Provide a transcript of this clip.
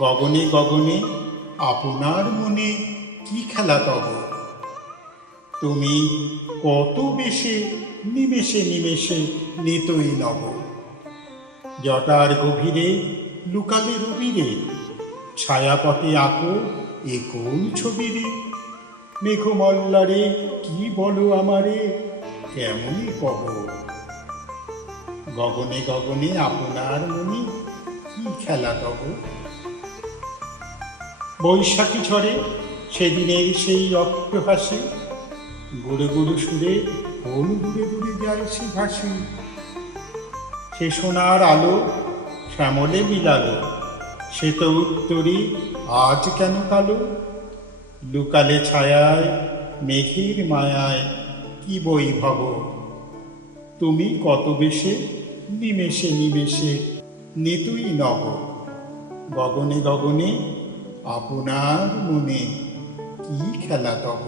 গগনে গগনে আপনার মনে কি খেলা তব? তুমি কত বেশে নিমেষে নিমেষে নিতই নব। জটার গভীরে লুকালে রবিরে, ছায়াপথে আঁকো এ কোন ছবিরে? মেঘমল্লারে কি বলো আমারে, কেমনই কব? গগনে গগনে আপনার মনে কি খেলা তব? বৈশাখী ঝড়ে সেদিনের সেই অট্টহাসি, গুড়ে গুড়ে সুরে কোন দূরে দূরে যায় সে ভাসি। সে সোনার আলো শ্যামলে মিলালো, সে তো উত্তরী আজ কেন কালো? লুকালে ছায়ায় মেঘের মায়ায় কি বৈভব, তুমি কত বেশে নিমেষে নিমেষে নিতুই নব। গগনে গগনে আপনার মনে কি খেলা তব?